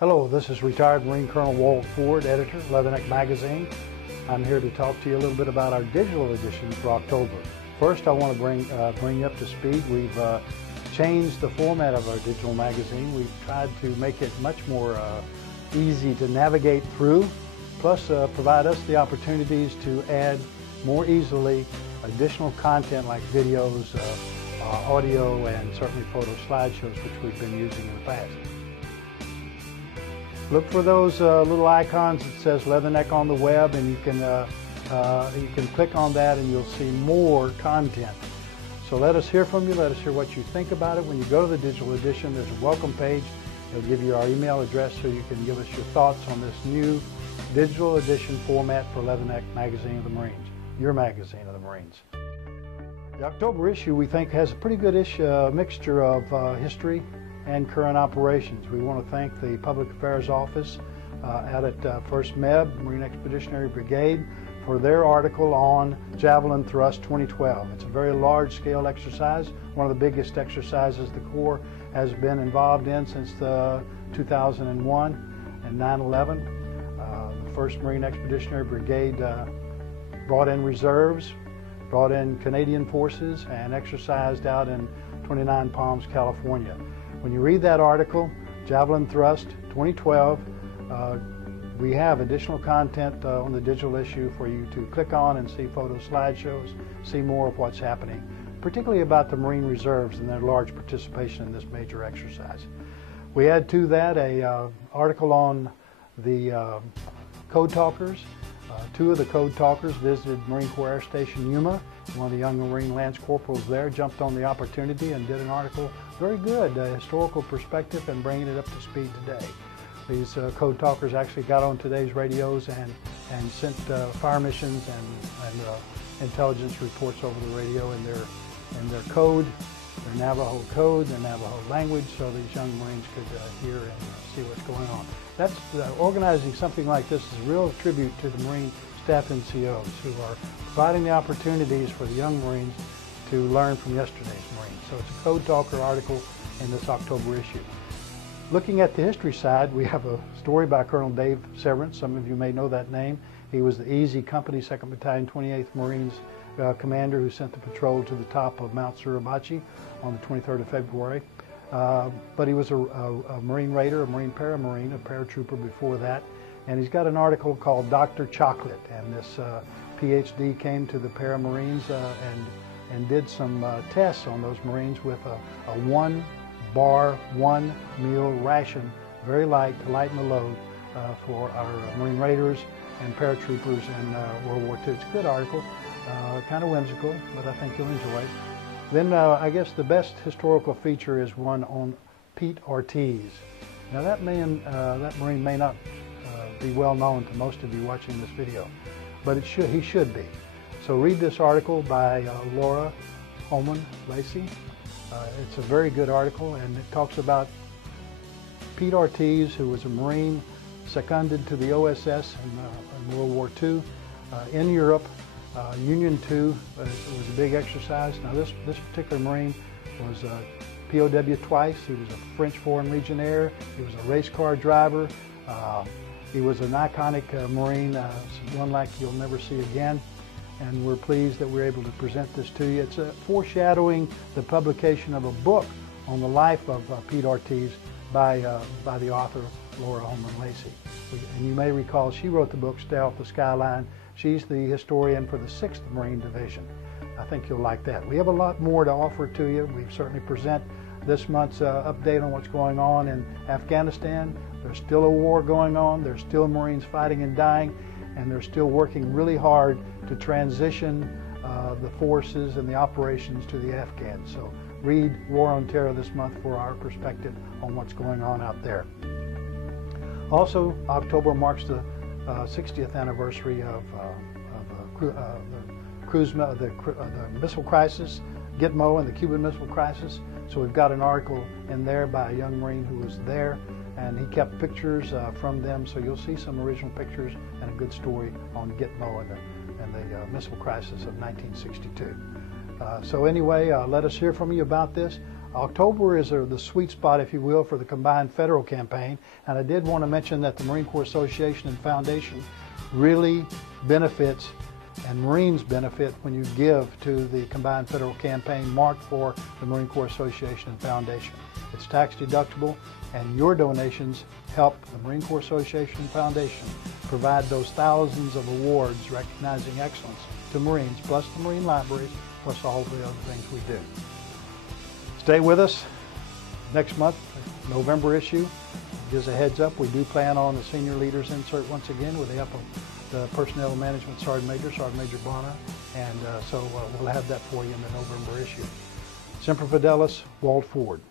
Hello, this is retired Marine Colonel Walt Ford, editor, Leatherneck magazine. I'm here to talk to you a little bit about our digital edition for October. First, I want to bring you up to speed. We've changed the format of our digital magazine. We've tried to make it much more easy to navigate through, plus provide us the opportunities to add more easily additional content like videos, audio, and certainly photo slideshows, which we've been using in the past. Look for those little icons that says Leatherneck on the web, and you can click on that and you'll see more content. So let us hear from you. Let us hear what you think about it. When you go to the digital edition, there's a welcome page. It'll give you our email address so you can give us your thoughts on this new digital edition format for Leatherneck Magazine of the Marines, your magazine of the Marines. The October issue, we think, has a pretty good mixture of history and current operations. We want to thank the Public Affairs Office out at 1st MEB, Marine Expeditionary Brigade, for their article on Javelin Thrust 2012. It's a very large-scale exercise, one of the biggest exercises the Corps has been involved in since 2001 and 9/11. The 1st Marine Expeditionary Brigade brought in reserves, brought in Canadian forces, and exercised out in 29 Palms, California. When you read that article, Javelin Thrust 2012, we have additional content on the digital issue for you to click on and see photo slideshows, see more of what's happening, particularly about the Marine Reserves and their large participation in this major exercise. We add to that an article on the Code Talkers. Two of the Code Talkers visited Marine Corps Air Station Yuma. One of the young Marine Lance Corporals there jumped on the opportunity and did an article, very good, historical perspective, and bringing it up to speed today. These Code Talkers actually got on today's radios and sent fire missions and intelligence reports over the radio in their code, their Navajo code, their Navajo language, so these young Marines could hear and see what's going on. That's organizing something like this is a real tribute to the Marine staff NCOs who are providing the opportunities for the young Marines to learn from yesterday's Marines. So it's a Code Talker article in this October issue. Looking at the history side, we have a story by Colonel Dave Severance. Some of you may know that name. He was the Easy Company 2nd Battalion 28th Marines commander who sent the patrol to the top of Mount Suribachi on the 23rd of February. But he was a Marine Raider, a Marine Paramarine, a paratrooper before that. And he's got an article called Dr. Chocolate. And this PhD came to the Paramarines and did some tests on those Marines with a 1-bar, 1-meal ration, very light to lighten the load for our Marine Raiders and paratroopers in World War II. It's a good article, kind of whimsical, but I think you'll enjoy it. Then I guess the best historical feature is one on Pete Ortiz. Now that Marine may not be well known to most of you watching this video, but he should be. So read this article by Laura Holman Lacey. It's a very good article, and it talks about Pete Ortiz, who was a Marine seconded to the OSS in World War II in Europe. Union 2 was a big exercise. Now this particular Marine was POW twice. He was a French Foreign Legionnaire. He was a race car driver. He was an iconic Marine, one like you'll never see again. And we're pleased that we're able to present this to you. It's foreshadowing the publication of a book on the life of Pete Ortiz by the author Laura Holman Lacey. And you may recall she wrote the book Stay Off the Skyline. She's the historian for the 6th Marine Division. I think you'll like that. We have a lot more to offer to you. We certainly present this month's update on what's going on in Afghanistan. There's still a war going on. There's still Marines fighting and dying, and they're still working really hard to transition the forces and the operations to the Afghans. So read War on Terror this month for our perspective on what's going on out there. Also, October marks the 60th anniversary of the missile crisis, Gitmo, and the Cuban Missile Crisis. So we've got an article in there by a young Marine who was there, and he kept pictures from them. So you'll see some original pictures and a good story on Gitmo and the missile crisis of 1962. So anyway, let us hear from you about this. October is the sweet spot, if you will, for the combined federal campaign, and I did want to mention that the Marine Corps Association and Foundation really benefits, and Marines benefit when you give to the combined federal campaign marked for the Marine Corps Association and Foundation. It's tax deductible, and your donations help the Marine Corps Association and Foundation provide those thousands of awards recognizing excellence to Marines, plus the Marine Libraries, plus all the other things we do. Stay with us. Next month, November issue, gives a heads up. We do plan on a senior leaders insert once again with the help of the Personnel Management Sergeant Major Bonner, and so we'll have that for you in the November issue. Semper Fidelis, Walt Ford.